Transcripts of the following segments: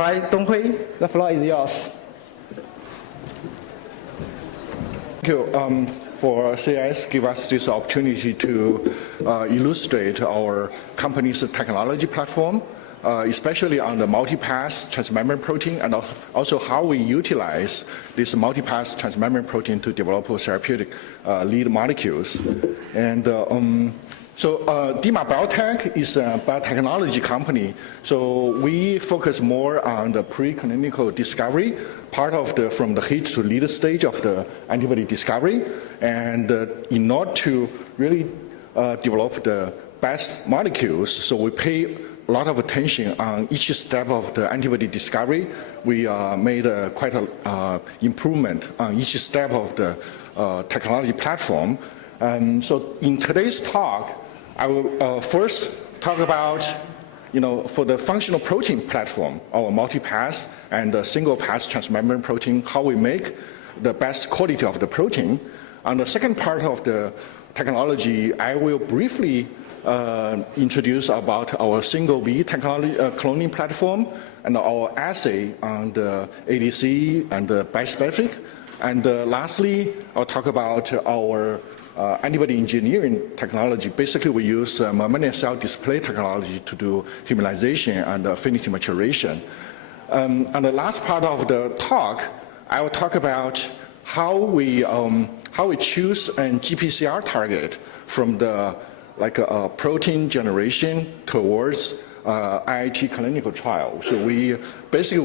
Hi, Donghui, the floor is yours. Thank you for CAS give us this opportunity to illustrate our company's technology platform, especially on the multi-pass transmembrane protein, and also how we utilize this multi-pass transmembrane protein to develop therapeutic lead molecules. And so DIMA Biotech is a biotechnology company. So we focus more on the preclinical discovery, part of from the hit to lead stage of the antibody discovery. And in order to really develop the best molecules, so we pay a lot of attention on each step of the antibody discovery. We made quite an improvement on each step of the technology platform. So in today's talk, I will first talk about, for the functional protein platform, our multi-pass and the single-pass transmembrane protein, how we make the best quality of the protein. On the second part of the technology, I will briefly introduce about our single V technology cloning platform and our assay on the ADC and the bispecific. And lastly, I'll talk about our antibody engineering technology. Basically, we use mammalian cell display technology to do humanization and affinity maturation. And the last part of the talk, I will talk about how we choose a GPCR target from the protein generation towards IIT clinical trial. So we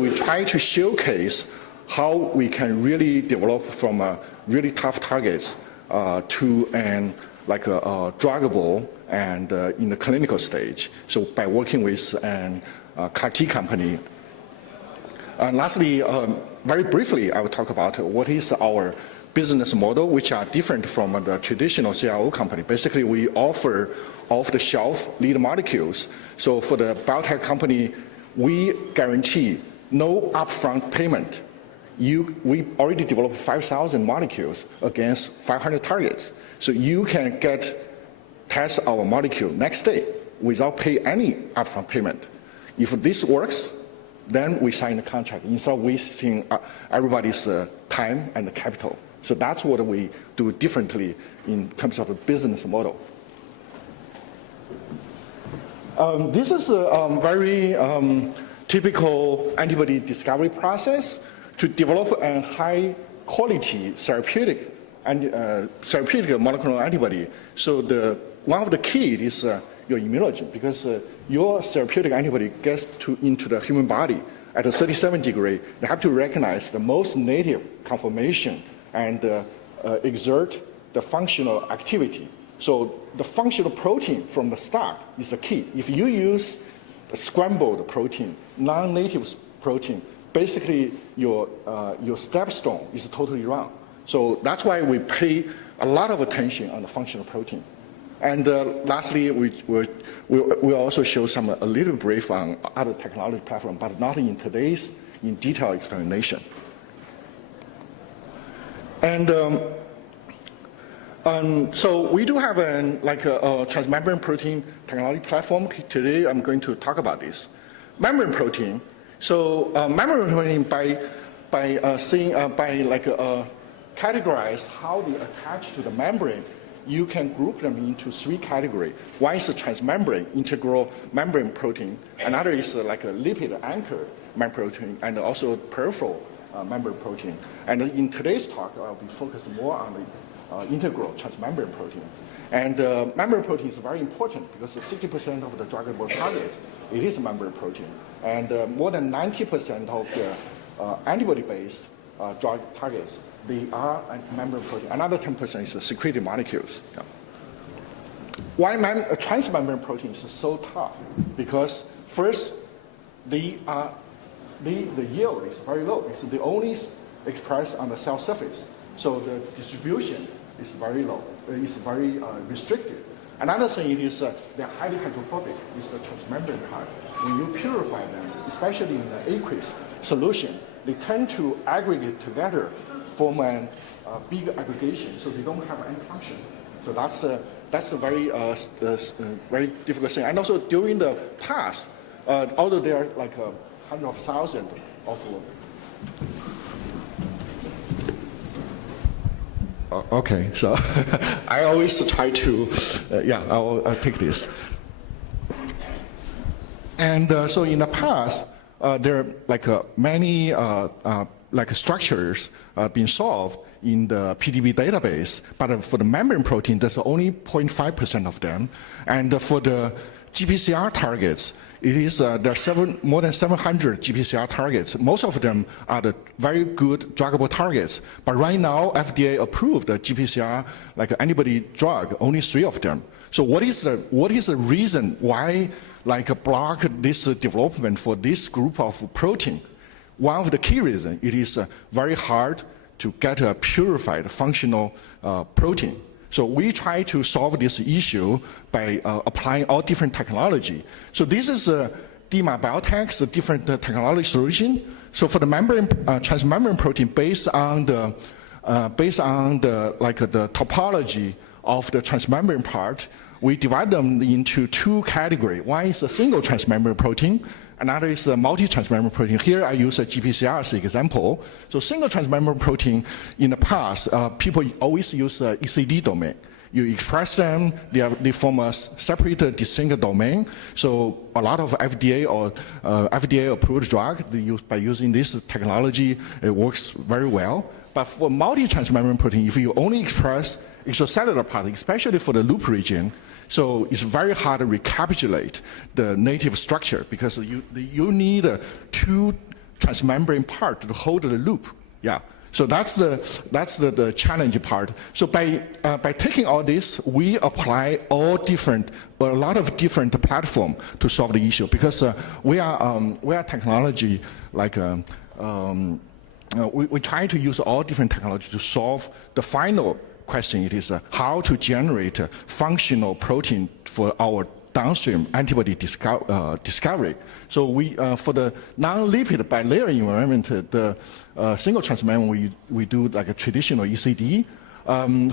try to showcase how we can really develop from really tough targets to a druggable and in the clinical stage. So by working with a CAR T company. And lastly, very briefly, I will talk about what is our business model, which are different from the traditional CRO company. Basically, we offer off-the-shelf lead molecules. So for the biotech we guarantee no upfront payment. We already developed 5,000 molecules against 500 targets. So you can test our molecule next day without pay any upfront payment. If this works, then we sign the contract instead of wasting everybody's time and capital. So that's what we do differently in terms of a business model. This is a very typical antibody discovery process to develop a high-quality therapeutic monoclonal antibody. So one of the key is your immunology, because your therapeutic antibody gets into the human body at a 37 degree. They have to recognize the most native conformation and exert the functional activity. So the functional protein from the start is the key. If you use a scrambled protein, non-native protein, basically your stepstone is totally wrong. So that's why we pay a lot of attention on the functional protein. And lastly, we also show a little brief on other technology platform, but not in today's detail explanation. And so we do have a transmembrane protein technology platform. Today I'm going to talk about this. Membrane protein. So membrane protein categorize how they attach to the membrane, you can group them into three categories. One is a transmembrane integral membrane protein. Another is like a lipid anchor membrane protein, and also peripheral membrane protein. And in today's talk, I'll be focused more on the integral transmembrane protein. And membrane protein is very important because 60% of the druggable targets, it is membrane protein. And more than 90% of the antibody-based drug targets, they are membrane protein. Another 10% is secreted molecules. Yeah. Why transmembrane protein is so tough? Because first, the yield is very low. It's the only expressed on the cell surface. So the distribution is very low. It's very restricted. Another thing is they're highly hydrophobic. It's the transmembrane part. When you purify them, especially in the aqueous solution, they tend to aggregate together, form a big aggregation, so they don't have any function. So that's a very very difficult thing. And also during the past, although they are hundreds of thousands of. Okay, so I always try to, I'll take this. And so in the past, there are like many structures being solved in the PDB database, but for the membrane protein, there's only 0.5% of them. And for the GPCR targets, it is there are more than 700 GPCR targets. Most of them are the very good druggable targets. But right now, FDA approved the GPCR like antibody drug, only 3 of them. So what is the reason why like block this development for this group of protein? One of the key reasons, it is very hard to get a purified functional protein. So we try to solve this issue by applying all different technology. So this is DIMA Biotech's different technology solution. So for the membrane, transmembrane protein, based on the topology of the transmembrane part, we divide them into 2 categories. One is a single transmembrane protein, another is a multi-transmembrane protein. Here I use a GPCR as an example. So single transmembrane protein, in the past, people always use ECD domain. You express them, they form a separate, distinct domain. So a lot of FDA or FDA-approved drug, by using this technology, it works very well. But for multi-transmembrane protein, if you only express extracellular part, especially for the loop region, so it's very hard to recapitulate the native structure because you need 2 transmembrane part to hold the loop. Yeah. So that's the challenging part. So by taking all this, we apply a lot of different platform to solve the issue because we are technology like. We try to use all different technology to solve the final question. It is how to generate functional protein for our downstream antibody discovery. So we, for the non-lipid bilayer environment, the single transmembrane, we do like a traditional ECD.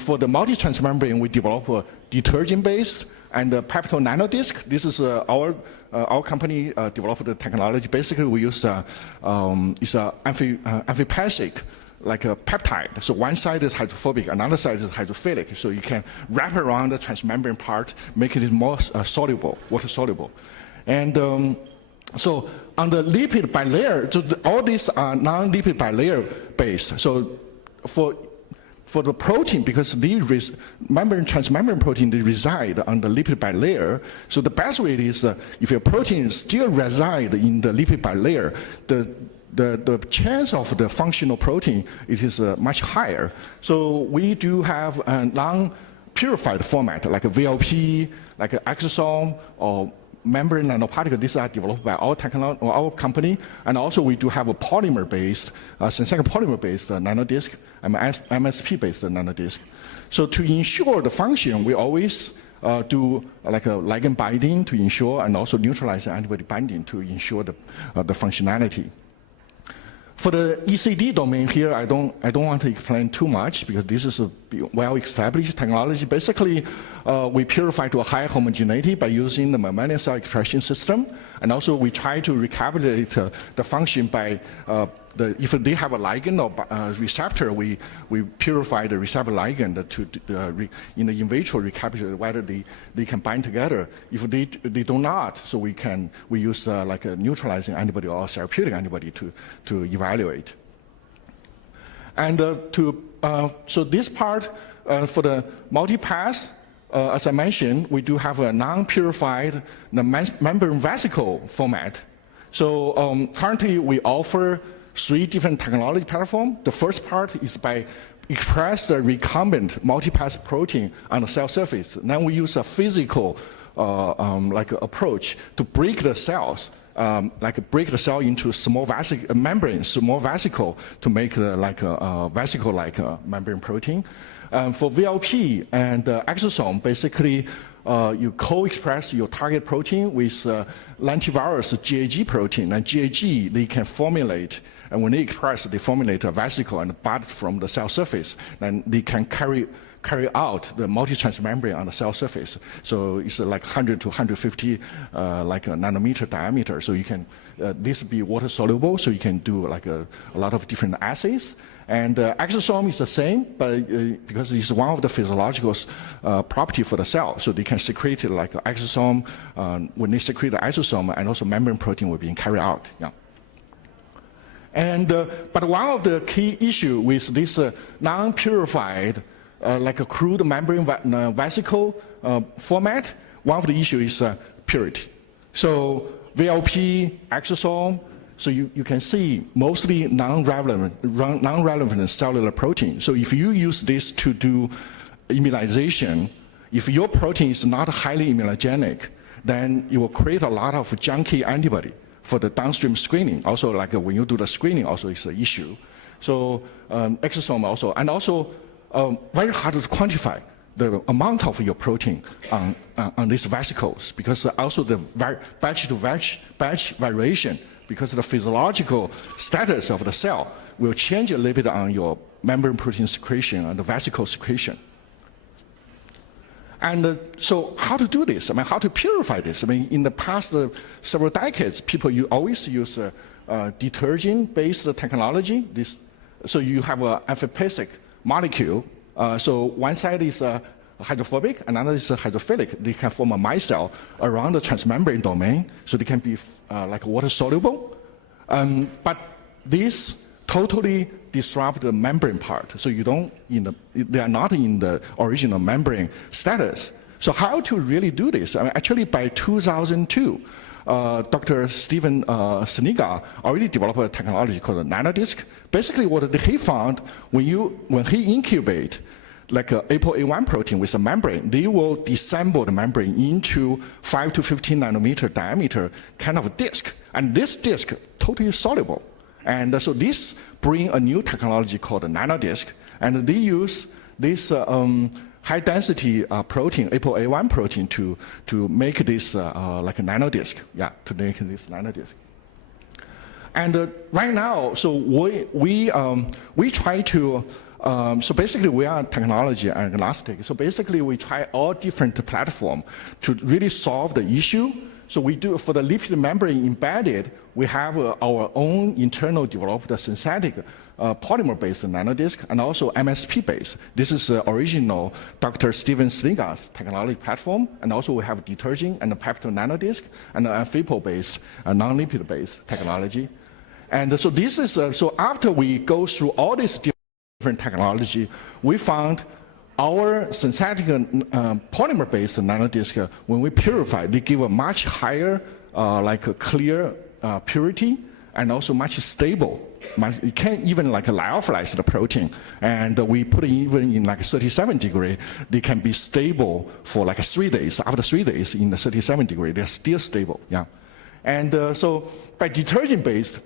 For the multi-transmembrane, we develop a detergent-based and a peptide nanodisc. This is our company developed the technology. Basically, we use it's a amphipathic, like a peptide. So one side is hydrophobic, another side is hydrophilic. So you can wrap around the transmembrane part, making it more soluble, water soluble. And so on the lipid bilayer, so all these are non-lipid bilayer based. So for the protein, because these transmembrane protein, they reside on the lipid bilayer. So the best way is if your protein still reside in the lipid bilayer, the chance of the functional protein, it is much higher. So we do have a non-purified format, like a VLP, like an exosome, or membrane nanoparticle. These are developed by our company. And also we do have a polymer-based, synthetic polymer-based nanodisc, MSP-based nanodisc. So to ensure the function, we always do like a ligand binding to ensure, and also neutralize antibody binding to ensure the functionality. For the ECD domain here, I don't want to explain too much because this is a well-established technology. Basically, we purify to a high homogeneity by using the mammalian cell expression system, and also we try to recapitulate the function by if they have a ligand or receptor, we purify the receptor ligand in the in vitro recapitulate whether they can bind together. If they do not, so we use like a neutralizing antibody or therapeutic antibody to evaluate. And so this part for the multi-pass, as I mentioned, we do have a non-purified membrane vesicle format. So currently we offer 3 different technology platforms. The first part is by express the recombinant multi-pass protein on the cell surface. Then we use a physical approach to break the cells, break the cell into small membranes, small vesicle to make like a vesicle-like membrane protein. For VLP and exosome, basically you co-express your target protein with lentivirus GAG protein, and GAG they can formulate. And when they express, they formulate a vesicle and bud from the cell surface. Then they can carry carry out the multi-transmembrane on the cell surface. So it's like 100 to 150 like a nanometer diameter. So you can, this be water soluble, so you can do like a lot of different assays. And exosome is the same, but because it's one of the physiological property for the cell, so they can secrete it like an exosome. When they secrete the exosome, and also membrane protein will be carried out. Yeah. And but one of the key issue with this non-purified, like a crude membrane vesicle format, one of the issues is purity. So VLP, exosome. So you can see mostly non-relevant cellular protein. So if you use this to do immunization, if your protein is not highly immunogenic, then you will create a lot of junky antibody for the downstream screening. Also, like when you do the screening, also is an issue. So exosome also, and also very hard to quantify the amount of your protein on these vesicles, because also the batch to batch variation, because the physiological status of the cell will change a little bit on your membrane protein secretion and the vesicle secretion. And so how to do this? I mean, how to purify this? I mean, in the past several decades, people always use detergent-based technology. So you have an amphipathic molecule. So one side is hydrophobic, another is hydrophilic. They can form a micelle around the transmembrane domain, so they can be like water soluble. But this totally disrupt the membrane part, so you don't they are not in the original membrane status. So how to really do this? I mean, actually, by 2002, Dr. Steven Sniga already developed a technology called a nanodisc. Basically, what he found when he incubate like a ApoA1 protein with a membrane, they will disassemble the membrane into 5 to 15 nanometer diameter kind of disc, and this disc totally soluble. And so this bring a new technology called a nanodisc, and they use this high density protein, ApoA1 protein, to make this like a nanodisc, to make this nanodisc. And right now, so we try to, so basically we are technology agnostic. So basically we try all different platforms to really solve the issue. So we do, for the lipid membrane embedded, we have our own internal developed synthetic polymer-based nanodisc, and also MSP-based. This is the original Dr. Steven Sniga's technology platform, and also we have detergent and a peptide nanodisc, and an amphipo-based, non-lipid-based technology. And so this is, so after we go through all these different technology, we found our synthetic polymer-based nanodisc, when we purify, they give a much higher, like a clear purity, and also much stable. You can't even like lyophilize the protein, and we put it even in like 37 degree, they can be stable for like 3 days. After 3 days in the 37 degree, they're still stable, And so by detergent-based,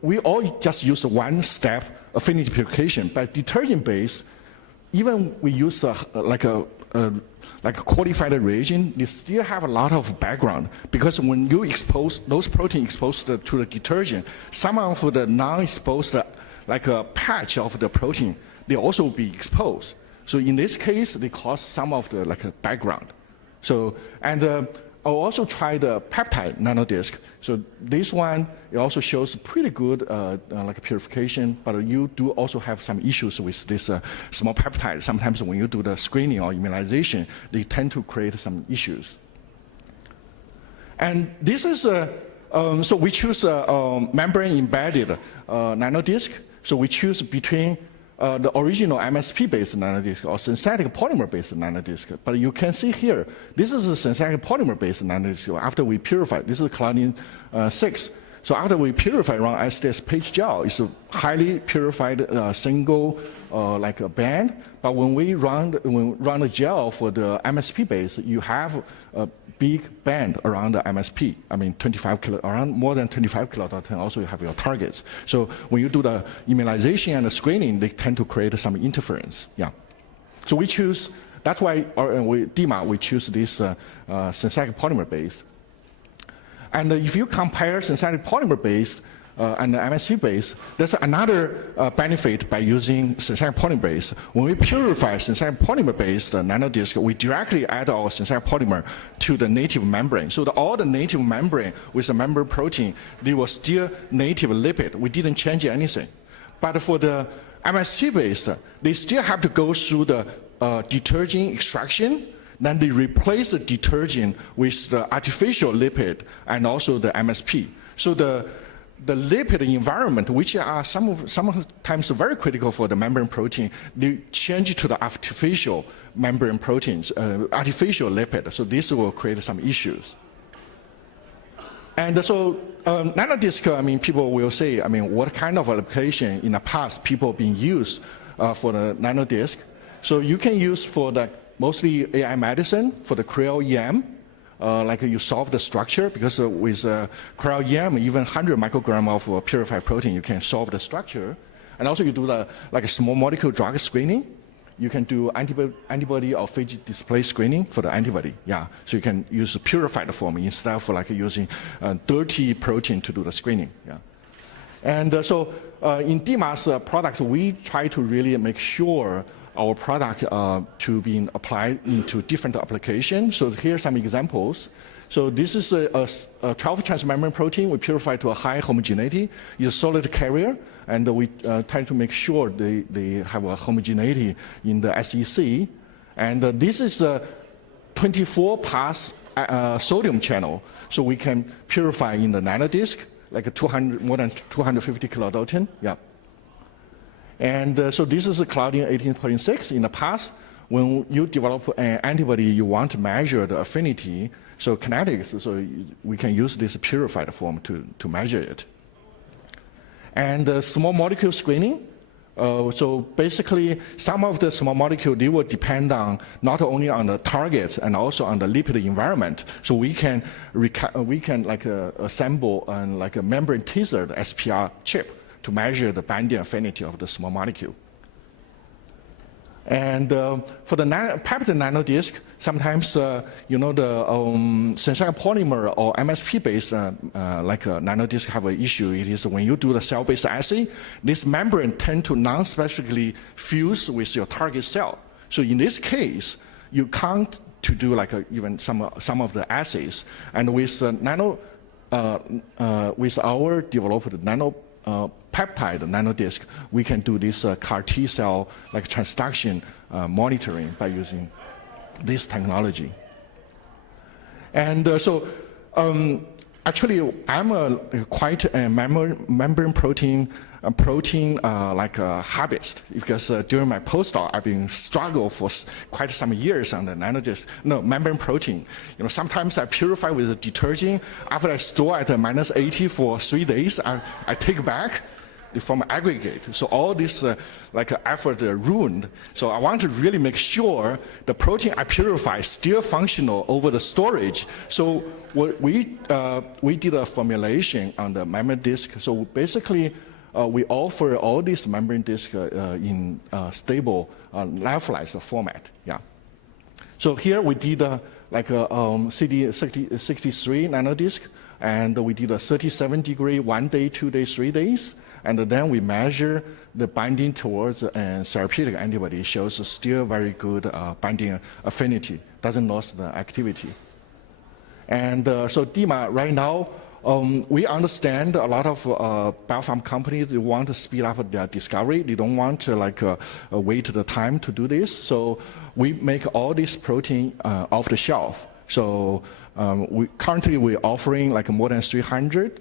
we all just use one step affinity purification. By detergent-based, even we use like a qualified reagent, they still have a lot of background, because when you expose those proteins exposed to the detergent, some of the non-exposed, like a patch of the protein, they also be exposed. So in this case, they cause some of the like a background. So, and I'll also try the peptide nanodisc. So this one, it also shows pretty good like purification, but you do also have some issues with this small peptide. Sometimes when you do the screening or immunization, they tend to create some issues. And this is, so we choose a membrane embedded nanodisc. So we choose between the original MSP-based nanodisc or synthetic polymer-based nanodisc. But you can see here, this is a synthetic polymer-based nanodisc after we purify. This is Claudin 6. So after we purify, run SDS page gel, it's a highly purified single like a band. But when we run the gel for the MSP base, you have a big band around the MSP. I mean, 25 kilo, around more than 25 kilodalton. Also, you have your targets. So when you do the immunization and the screening, they tend to create some interference. So we choose. That's why DIMA we choose this synthetic polymer base. And if you compare synthetic polymer base and the MSC base, there's another benefit by using synthetic polymer base. When we purify synthetic polymer-based nanodisc, we directly add our synthetic polymer to the native membrane. So all the native membrane with the membrane protein, they were still native lipid. We didn't change anything. But for the MSC base, they still have to go through the detergent extraction. Then they replace the detergent with the artificial lipid and also the MSP. So the lipid environment, which are sometimes very critical for the membrane protein, they change to the artificial membrane proteins, artificial lipid. So this will create some issues. And so nanodisc, people will say, what kind of application in the past people been used for the nanodisc? So you can use for the mostly AI medicine, for the cryo-EM, like you solve the structure, because with cryo-EM, even 100 microgram of purified protein, you can solve the structure. And also you do like a small molecule drug screening. You can do antibody or phage display screening for the antibody. Yeah, so you can use a purified form instead of like using dirty protein to do the screening. Yeah. And so in DIMA's products, we try to really make sure our product to be applied into different applications. So here are some examples. So this is a 12 transmembrane protein we purify to a high homogeneity. It's a solid carrier, and we try to make sure they have a homogeneity in the SEC. And this is a 24 pass sodium channel, so we can purify in the nanodisc, like more than 250 kilodalton. Yeah. And so this is a Claudin 18.6. In the past, when you develop an antibody, you want to measure the affinity, so kinetics, so we can use this purified form to measure it. And small molecule screening. So basically, some of the small molecule, they will depend on not only on the targets and also on the lipid environment. So we can like assemble like a membrane tethered SPR chip to measure the binding affinity of the small molecule. And for the peptide nanodisc, sometimes the synthetic polymer or MSP-based like nanodisc have an issue. It is when you do the cell-based assay, this membrane tend to non-specifically fuse with your target cell. So in this case, you can't to do like even some of the assays. And with with our developed peptide nanodisc, we can do this CAR T cell like transduction monitoring by using this technology. And so actually, I'm quite a membrane protein like a hobbyist, because during my postdoc, I've been struggling for quite some years on the membrane protein. Sometimes I purify with a detergent. After I store at -80 for 3 days, I take back from aggregate. So all this like effort ruined. So I want to really make sure the protein I purify is still functional over the storage. So what we did a formulation on the membrane disk. So basically, we offer all these membrane discs in stable lyophilized format. Yeah. So here we did like a CD63 nanodisc, and we did a 37-degree, 1 day, 2 days, 3 days, and then we measure the binding towards therapeutic antibody. It shows still very good binding affinity, doesn't lose the activity. And so DIMA right now, we understand a lot of biopharm companies, they want to speed up their discovery. They don't want to wait the time to do this. So we make all this protein off the shelf. So currently we're offering like more than 300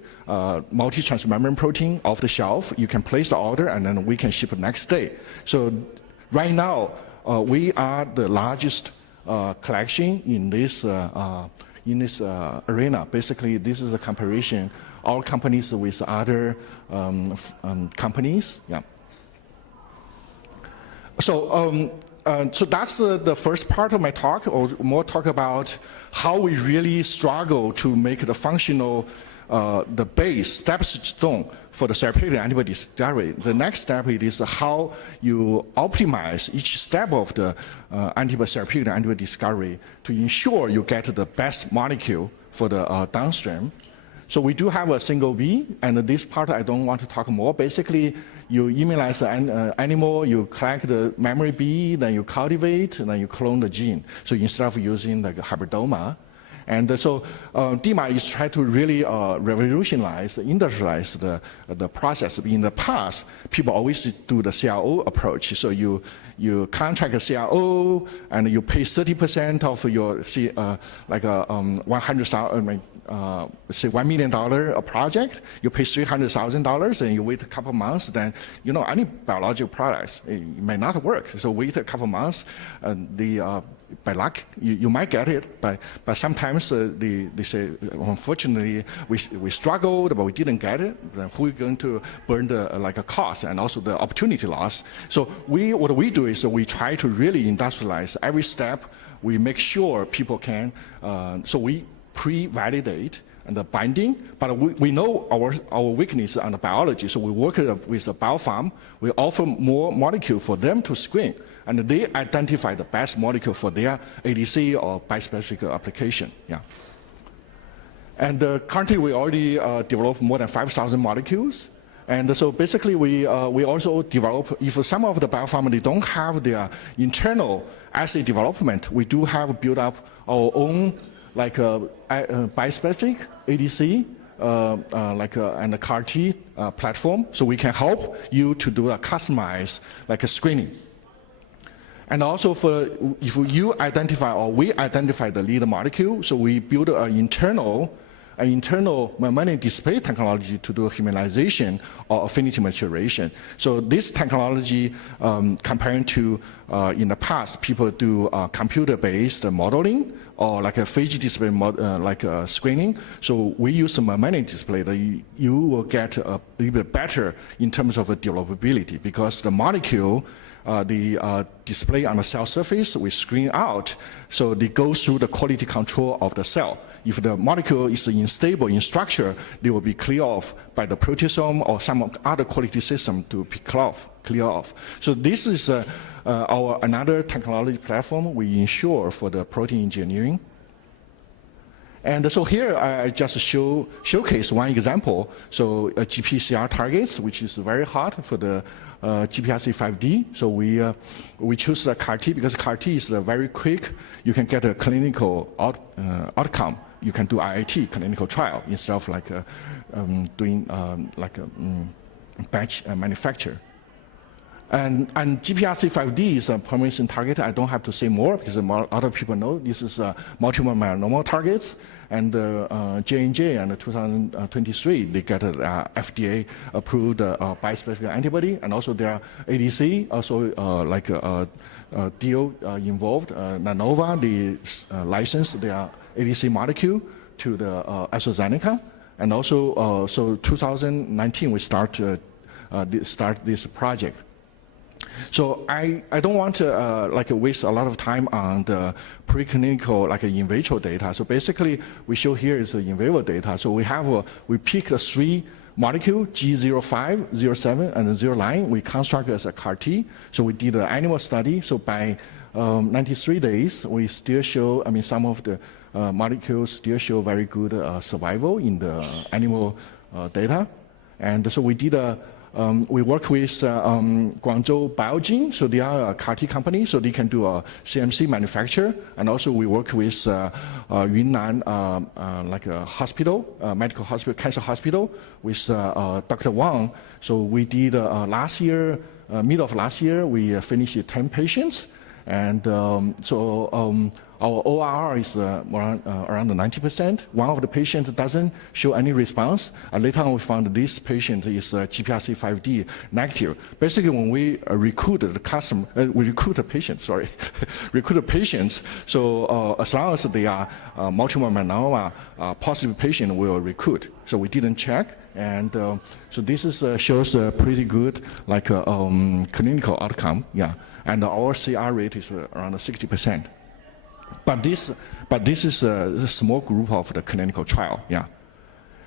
multi-transmembrane protein off the shelf. You can place the order and then we can ship it next day. So right now, we are the largest collection in this arena. Basically, this is a comparison, all companies with other companies. Yeah. So, so that's the first part of my talk, or more talk about how we really struggle to make the functional, the base, stepstone for the therapeutic antibody discovery. The next step is how you optimize each step of the therapeutic antibody discovery to ensure you get the best molecule for the downstream. So we do have a single B, and this part I don't want to talk more. Basically, you immunize an animal, you collect the memory B, then you cultivate, and then you clone the gene. So instead of using like a hybridoma. And so DIMA is trying to really revolutionize, industrialize the process. In the past, people always do the CRO approach. So you contract a CRO and you pay 30% of your like a 100,000. Say $1 million a project, you pay $300,000 and you wait a couple months, then any biological products, it may not work. So wait a couple months, by luck, you might get it, but sometimes they say, unfortunately, we struggled, but we didn't get it. Then who is going to burn the like a cost and also the opportunity loss? So what we do is we try to really industrialize every step. We make sure people can. So we pre-validate and the binding, but we know our weakness on the biology, so we work with the biopharm. We offer more molecule for them to screen, and they identify the best molecule for their ADC or bispecific application. Yeah. And currently we already developed more than 5,000 molecules. And so basically we also develop, if some of the biopharma, they don't have their internal assay development, we do have built up our own like a bispecific ADC, and a CAR T platform, so we can help you to do a customized like a screening. And also if you identify or we identify the lead molecule, so we build an internal mammalian display technology to do humanization or affinity maturation. So this technology, comparing to in the past, people do computer-based modeling or like a phage display screening. So we use a mammalian display that you will get a little bit better in terms of developability, because the molecule, the display on the cell surface, we screen out, so they go through the quality control of the cell. If the molecule is unstable in structure, they will be cleared off by the proteasome or some other quality system to be clear off. So this is our another technology platform we ensure for the protein engineering. And so here I just showcase one example. So GPCR targets, which is very hot for the GPRC5D. So we choose the CAR T because CAR T is very quick. You can get a clinical outcome. You can do IIT, clinical trial, instead of like doing like a batch manufacture. And GPRC5D is a promising target. I don't have to say more because a lot of people know this is multiple myeloma targets. And J&J in 2023, they get FDA approved bispecific antibody, and also their ADC, also like a deal involved. Nanova, they licensed their ADC molecule to the AstraZeneca, and also so 2019 we start this project. So I don't want to like waste a lot of time on the preclinical like in vitro data. So basically, we show here is the in vivo data. So we pick the 3 molecule G05, 07, and 09. We construct as a CAR T. So we did an animal study. So by 93 days, we still show. I mean, some of the molecules still show very good survival in the animal data. And so we did we work with Guangzhou Biogene, so they are a CAR T company, so they can do a CMC manufacture. And also we work with Yunnan, like a hospital, medical hospital, cancer hospital, with Dr. Wang. So we did last year, middle of last year, we finished 10 patients. And our ORR is around 90%. One of the patients doesn't show any response. And later on, we found this patient is GPRC5D negative. Basically, when we recruit the customer, we recruit the patient. Sorry, recruit the patients. So as long as they are multiple myeloma positive patient, we will recruit. So we didn't check. And so this is shows a pretty good like clinical outcome. Yeah. And our CR rate is around 60%. But this is a small group of the clinical trial, yeah.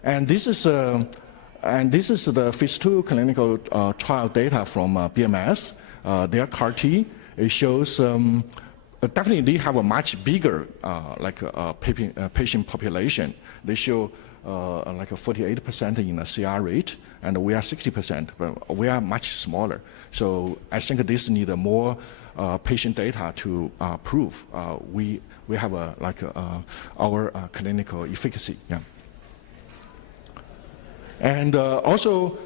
And this is the phase 2 clinical trial data from BMS. Their CAR T, it shows definitely they have a much bigger patient population. They show like a 48% in a CR rate, and we are 60%, but we are much smaller. So I think this needs more patient data to prove we have our clinical efficacy. Yeah. And also,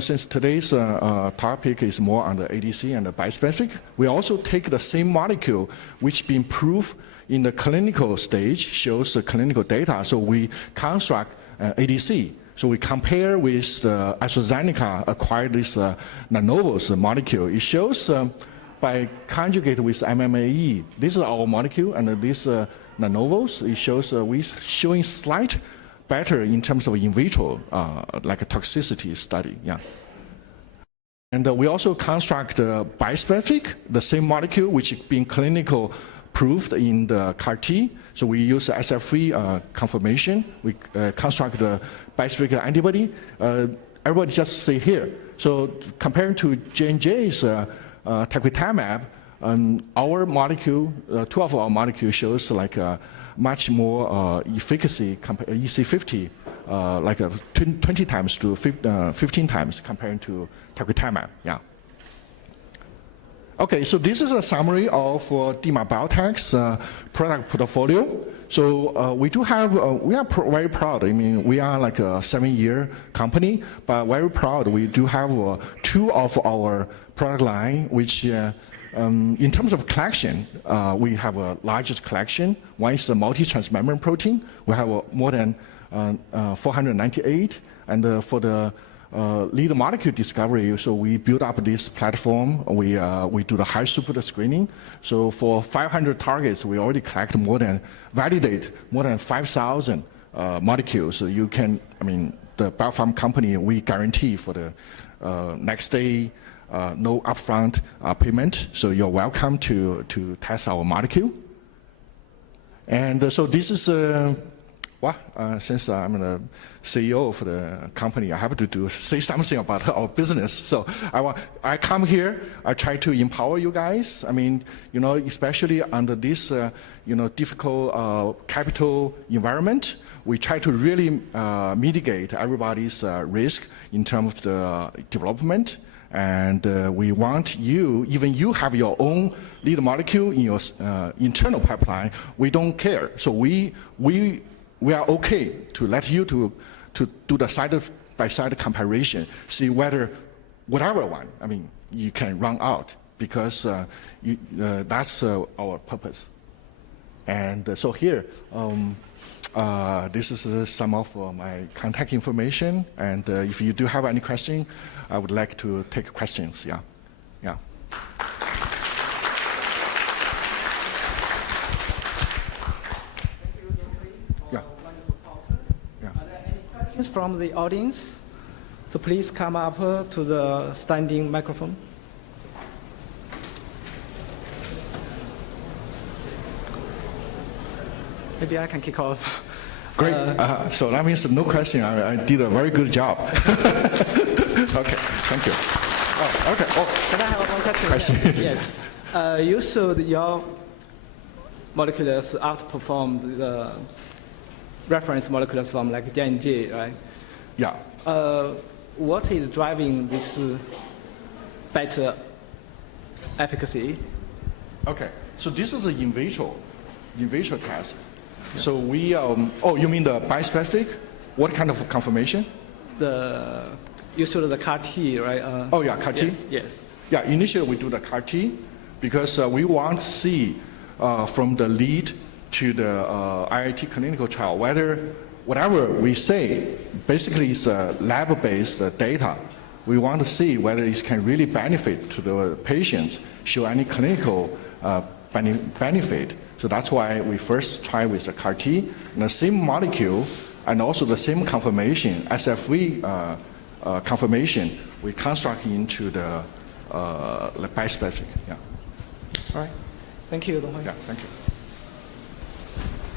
since today's topic is more on the ADC and the bispecific, we also take the same molecule which been proved in the clinical stage, shows the clinical data. So we construct ADC. So we compare with the AstraZeneca acquired this Nanovo's molecule. It shows by conjugate with MMAE, this is our molecule, and this Nanovo's, it shows we showing slight better in terms of in vitro, like a toxicity study. Yeah. And we also construct bispecific, the same molecule which has been clinical proved in the CAR-T. So we use SF3 conformation. We construct the bispecific antibody. Everybody just say here. So comparing to J&J's mAb, our molecule, two of our molecules shows like much more efficacy, EC50, like 20 times to 15 times comparing to mAb. Yeah. Okay, so this is a summary of DIMA Biotech's product portfolio. So we do have, we are very proud. I mean, we are like a 7-year company, but very proud. We do have 2 of our product line, which in terms of collection, we have a largest collection. One is the multi-transmembrane protein. We have more than 498, and for the lead molecule discovery, so we build up this platform. We do the high throughput screening. So for 500 targets, we already collect validate more than 5,000 molecules. So you can, I mean, the biopharm company, we guarantee for the next day, no upfront payment. So you're welcome to test our molecule. And so this is since I'm the CEO of the company, I have to say something about our business. So I come here, I try to empower you guys. I mean, you know, especially under this, you know, difficult capital environment, we try to really mitigate everybody's risk in terms of the development. And we want you, even you have your own lead molecule in your internal pipeline, we don't care. So we are okay to let you to do the side-by-side comparison, see whether whatever one, I mean, you can run out, because that's our purpose. And so here, this is some of my contact information. And if you do have any question, I would like to take questions. Yeah, yeah. From the audience, so please come up to the standing microphone. Maybe I can kick off. Great. So that means no question. I did a very good job. Okay, thank you. Oh, okay. Oh, can I have one question? Yes. You showed your molecules outperformed the reference molecules from like J&J, right? Yeah. What is driving this better efficacy? Okay, so this is an in vitro test. So we, oh, you mean the bispecific? What kind of conformation? You showed the CAR-T, right? Oh yeah, CAR-T? Yes. Yeah, initially we do the CAR-T because we want to see from the lead to the IIT clinical trial, whatever we say, basically it's lab-based data. We want to see whether it can really benefit to the patients, show any clinical benefit. So that's why we first try with the CAR-T, and the same molecule, and also the same conformation, SF3 conformation, we construct into the bispecific. Yeah. All right. Thank you. Yeah, thank you.